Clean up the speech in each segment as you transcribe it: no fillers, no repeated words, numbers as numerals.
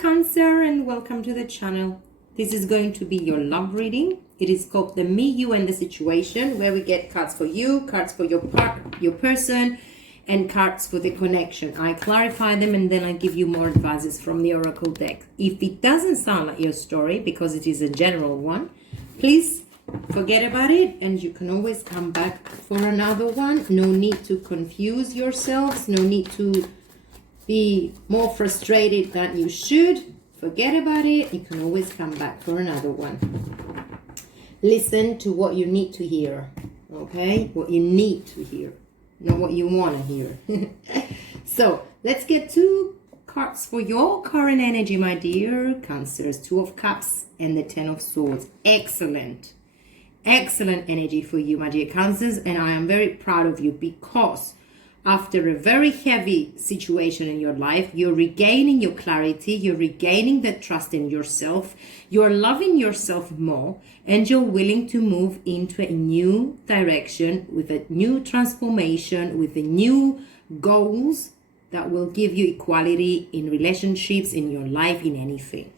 Cancer, and welcome to the channel. This is going to be your love reading. It is called the Me, You, and the Situation, where we get cards for you, cards for your person, and cards for the connection. I clarify them and then I give you more advices from the Oracle deck. If it doesn't sound like your story, because it is a general one, please forget about it and you can always come back for another one. No need to confuse yourselves. No need to be more frustrated than you should. Forget about it. You can always come back for another one. Listen to what you need to hear. Okay? What you need to hear. Not what you want to hear. So, let's get two cards for your current energy, my dear Cancers. 2 of Cups and the 10 of Swords. Excellent. Excellent energy for you, my dear Cancers. And I am very proud of you because after a very heavy situation in your life, you're regaining your clarity, you're regaining the trust in yourself, you're loving yourself more, and you're willing to move into a new direction with a new transformation, with the new goals that will give you equality in relationships, in your life, in anything.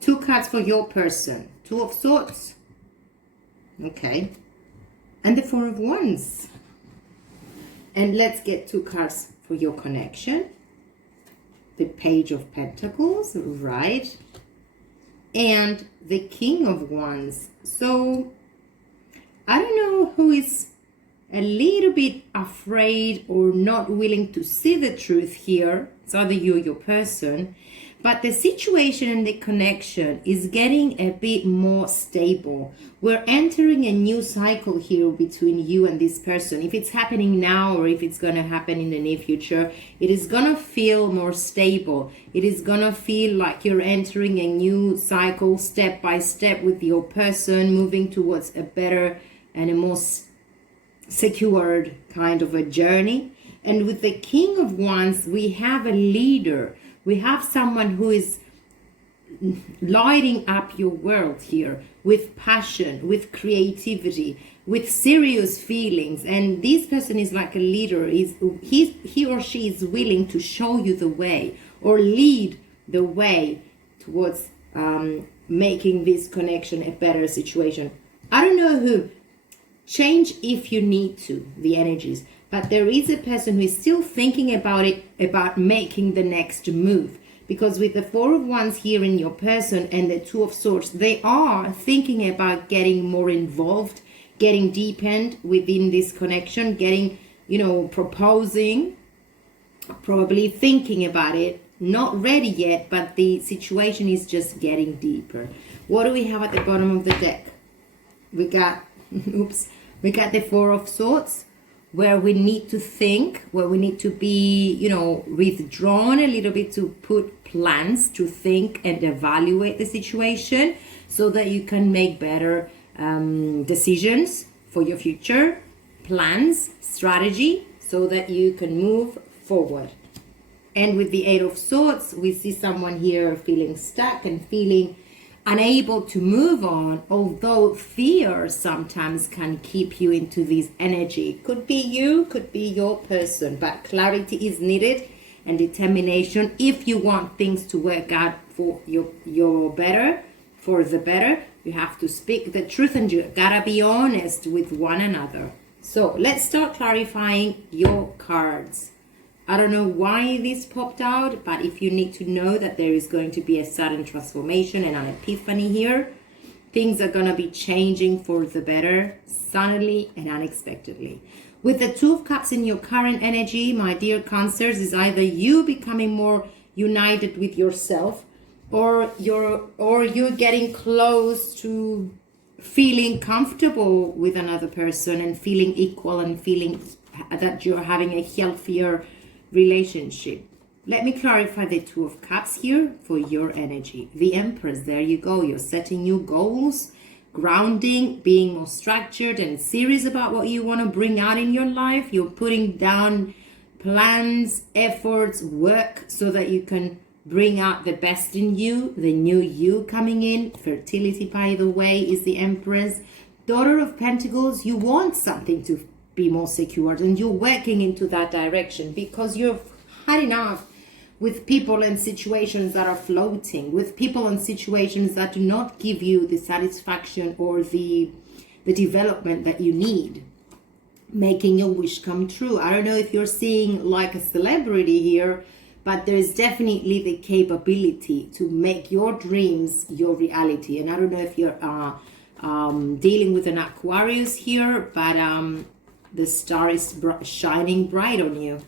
2 cards for your person. 2 of Swords. Okay. And the 4 of Wands. And let's get 2 cards for your connection. The Page of Pentacles, right? And the King of Wands. So, I don't know who is a little bit afraid or not willing to see the truth here. It's either you or your person. But the situation and the connection is getting a bit more stable. We're entering a new cycle here between you and this person. If it's happening now or if it's going to happen in the near future, it is going to feel more stable. It is going to feel like you're entering a new cycle step by step with your person, moving towards a better and a more secured kind of a journey. And with the King of Wands, we have a leader. We have someone who is lighting up your world here with passion, with creativity, with serious feelings. And this person is like a leader. He or she is willing to show you the way or lead the way towards making this connection a better situation. I don't know who. Change if you need to, the energies. But there is a person who is still thinking about it, about making the next move. Because with the 4 of Wands here in your person and the 2 of Swords, they are thinking about getting more involved, getting deepened within this connection, getting, proposing, probably thinking about it. Not ready yet, but the situation is just getting deeper. What do we have at the bottom of the deck? We got, we got the 4 of Swords, where we need to think, where we need to be, withdrawn a little bit to put plans, to think and evaluate the situation so that you can make better decisions for your future, plans, strategy, so that you can move forward. And with the 8 of Swords, we see someone here feeling stuck and feeling unable to move on, although fear sometimes can keep you into this energy. Could be you, could be your person, but clarity is needed and determination. If you want things to work out for your better, for the better, you have to speak the truth and you gotta be honest with one another. So let's start clarifying your cards. I don't know why this popped out, but if you need to know that there is going to be a sudden transformation and an epiphany here, things are going to be changing for the better, suddenly and unexpectedly. With the 2 of Cups in your current energy, my dear Cancers, is either you becoming more united with yourself or you're getting close to feeling comfortable with another person and feeling equal and feeling that you're having a healthier relationship. Let me clarify the 2 of Cups here for your energy. The Empress, there you go. You're setting new goals, grounding, being more structured and serious about what you want to bring out in your life. You're putting down plans, efforts, work so that you can bring out the best in you, the new you coming in. Fertility, by the way, is the Empress. Daughter of Pentacles, you want something to be more secured and you're working into that direction because you've had enough with people and situations that are floating, with people and situations that do not give you the satisfaction or the development that you need, making your wish come true. I don't know if you're seeing like a celebrity here, but there's definitely the capability to make your dreams your reality. And I don't know if you're dealing with an Aquarius here, but the star is shining bright on you.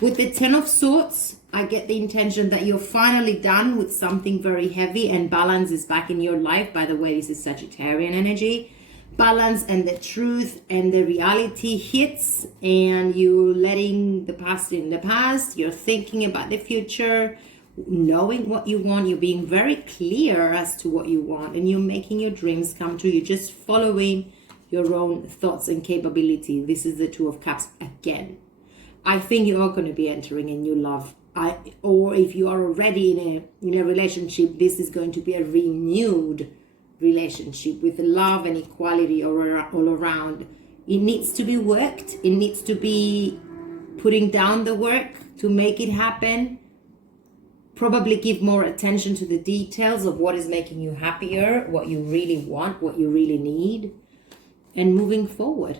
With the Ten of Swords, I get the intention that you're finally done with something very heavy, and balance is back in your life. By the way, this is Sagittarian energy. Balance and the truth and the reality hits, and you're letting the past in the past. You're thinking about the future, knowing what you want. You're being very clear as to what you want, and you're making your dreams come true. You're just following your own thoughts and capability. This is the Two of Cups again. I think you are going to be entering a new love. Or if you are already in a relationship, this is going to be a renewed relationship with love and equality all around. It needs to be worked. It needs to be putting down the work to make it happen. Probably give more attention to the details of what is making you happier, what you really want, what you really need, and moving forward.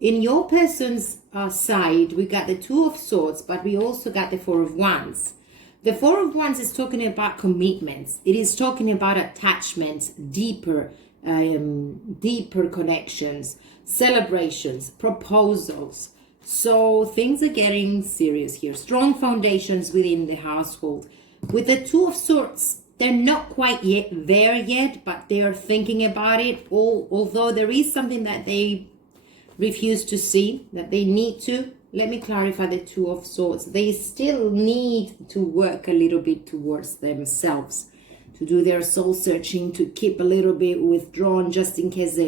In your person's side, we got the Two of Swords, but we also got the Four of Wands. The Four of Wands is talking about commitments. It is talking about attachments, deeper connections, celebrations, proposals. So things are getting serious here. Strong foundations within the household. With the Two of Swords, they're not quite there yet, but they are thinking about it. Although there is something that they refuse to see, that they need to. Let me clarify the Two of Swords. They still need to work a little bit towards themselves, to do their soul searching, to keep a little bit withdrawn just in case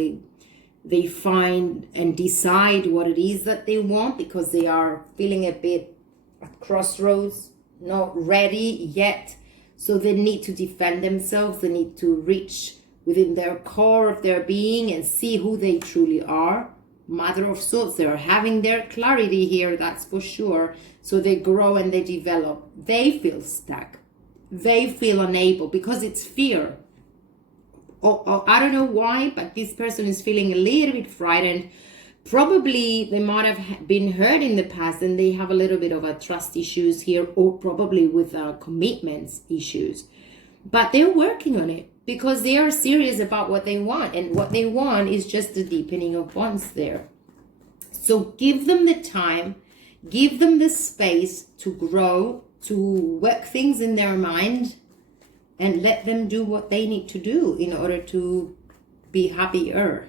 they find and decide what it is that they want, because they are feeling a bit at crossroads, not ready yet. So they need to defend themselves. They need to reach within their core of their being and see who they truly are. Mother of Swords, they're having their clarity here, that's for sure. So they grow and they develop. They feel stuck. They feel unable because it's fear. Or I don't know why, but this person is feeling a little bit frightened. Probably they might have been hurt in the past and they have a little bit of a trust issues here, or probably with commitments issues. But they're working on it, because they are serious about what they want, and what they want is just the deepening of bonds there. So give them the time, give them the space to grow, to work things in their mind, and let them do what they need to do in order to be happier.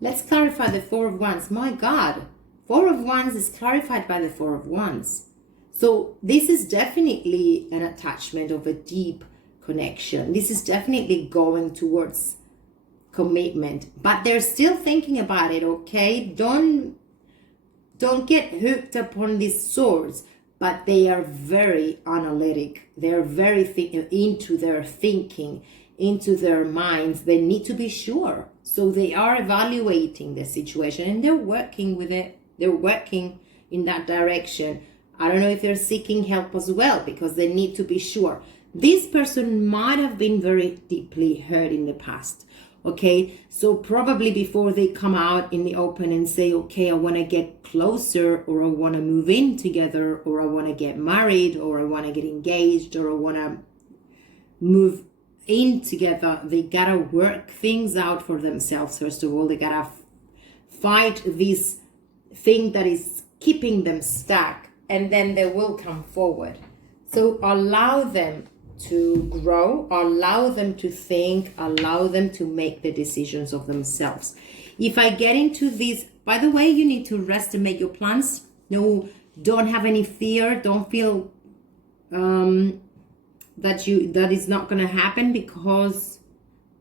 Let's clarify the Four of Wands. My God, Four of Wands is clarified by the Four of Wands. So this is definitely an attachment of a deep connection. This is definitely going towards commitment, but they're still thinking about it. Okay, don't get hooked upon these swords, but they are very analytic. They're very into their thinking, into their minds. They need to be sure, so they are evaluating the situation and they're working with it. They're working in that direction. I don't know if they're seeking help as well, because they need to be sure. This person might have been very deeply hurt in the past. Okay, so probably before they come out in the open and say, okay, I want to get closer, or I want to move in together, or I want to get married, or I want to get engaged, or I want to move in together, they gotta work things out for themselves. First of all, they gotta fight this thing that is keeping them stuck, and then they will come forward. So allow them to grow, allow them to think, allow them to make the decisions of themselves. If I get into this, by the way, you need to rest and make your plans. No, don't have any fear. Don't feel that is not going to happen, because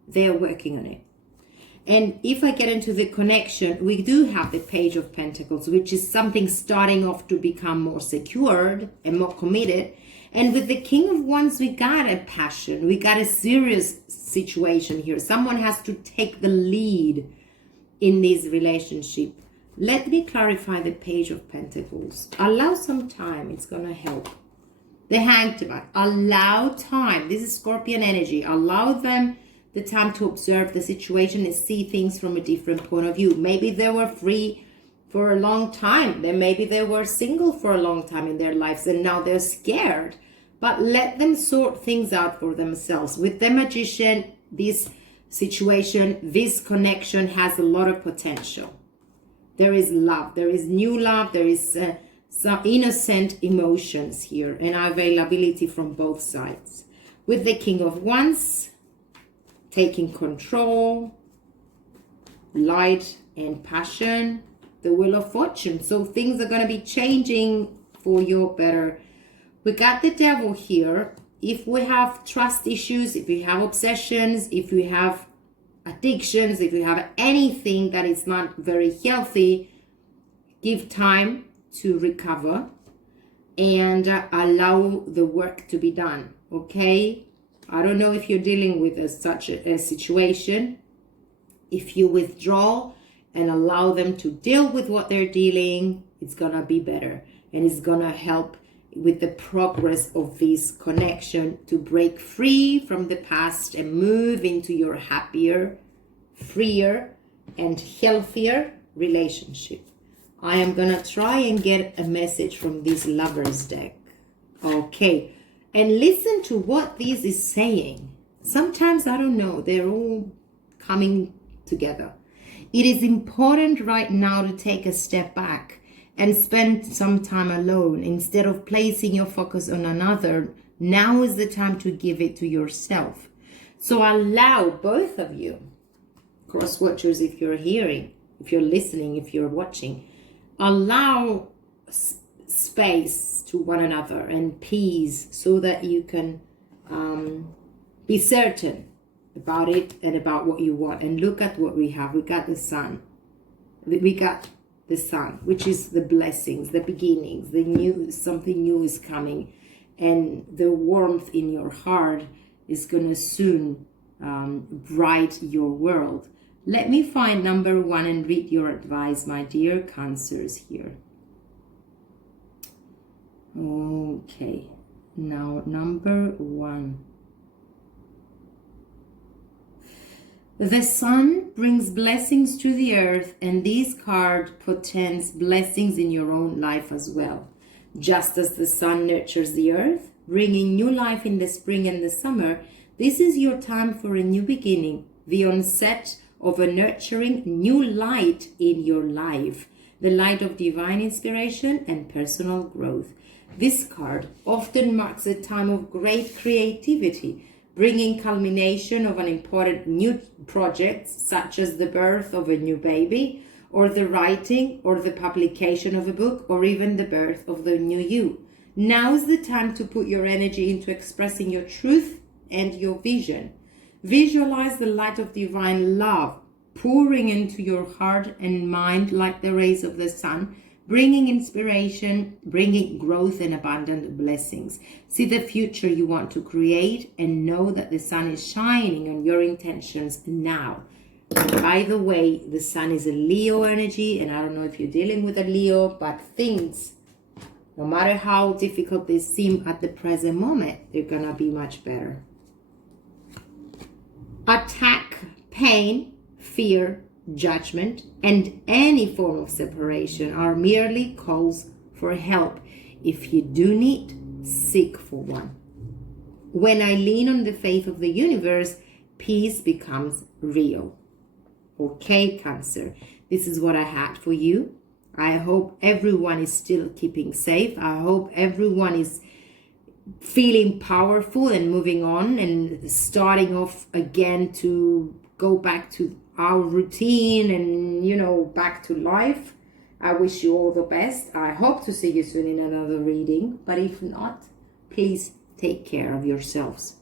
they are working on it. And if I get into the connection, we do have the Page of Pentacles, which is something starting off to become more secured and more committed. And with the King of Wands, we got a passion. We got a serious situation here. Someone has to take the lead in this relationship. Let me clarify the Page of Pentacles. Allow some time. It's going to help. The Hanged Man. Allow time. This is Scorpion energy. Allow them the time to observe the situation and see things from a different point of view. Maybe they were free for a long time. Then maybe they were single for a long time in their lives and now they're scared. But let them sort things out for themselves. With the Magician, this situation, this connection has a lot of potential. There is love. There is new love. There is some innocent emotions here and availability from both sides. With the King of Wands, taking control, light and passion, the Wheel of Fortune. So things are going to be changing for your better. We got the Devil here. If we have trust issues, if we have obsessions, if we have addictions, if we have anything that is not very healthy, give time to recover and allow the work to be done, okay? I don't know if you're dealing with such a situation. If you withdraw and allow them to deal with what they're dealing, it's gonna be better. And it's gonna help with the progress of this connection to break free from the past and move into your happier, freer, and healthier relationship. I am gonna try and get a message from this Lovers deck. Okay. And listen to what this is saying. Sometimes, I don't know, they're all coming together. It is important right now to take a step back and spend some time alone. Instead of placing your focus on another, now is the time to give it to yourself. So allow both of you, cross-watchers, if you're hearing, if you're listening, if you're watching, allow space to one another and peace so that you can be certain about it and about what you want. And look at what we have. We got the Sun. We got the Sun, which is the blessings, the beginnings, the new, something new is coming. And the warmth in your heart is going to soon bright your world. Let me find number 1 and read your advice, my dear Cancers here. Okay, now number 1. The Sun brings blessings to the earth, and this card portends blessings in your own life as well. Just as the sun nurtures the earth, bringing new life in the spring and the summer, this is your time for a new beginning, the onset of a nurturing new light in your life, the light of divine inspiration and personal growth. This card often marks a time of great creativity, bringing culmination of an important new project, such as the birth of a new baby, or the writing or the publication of a book, or even the birth of the new you. Now is the time to put your energy into expressing your truth and your vision. Visualize the light of divine love pouring into your heart and mind like the rays of the sun, bringing inspiration, bringing growth and abundant blessings. See the future you want to create and know that the sun is shining on your intentions now. By the way, the sun is a Leo energy, and I don't know if you're dealing with a Leo, but things, no matter how difficult they seem at the present moment, they're gonna be much better. Attack, pain, fear, judgment, and any form of separation are merely calls for help. If you do need, seek for one. When I lean on the faith of the universe, peace becomes real. Okay, Cancer, this is what I had for you. I hope everyone is still keeping safe. I hope everyone is feeling powerful and moving on and starting off again to go back to our routine and, you know, back to life. I wish you all the best. I hope to see you soon in another reading, but if not, please take care of yourselves.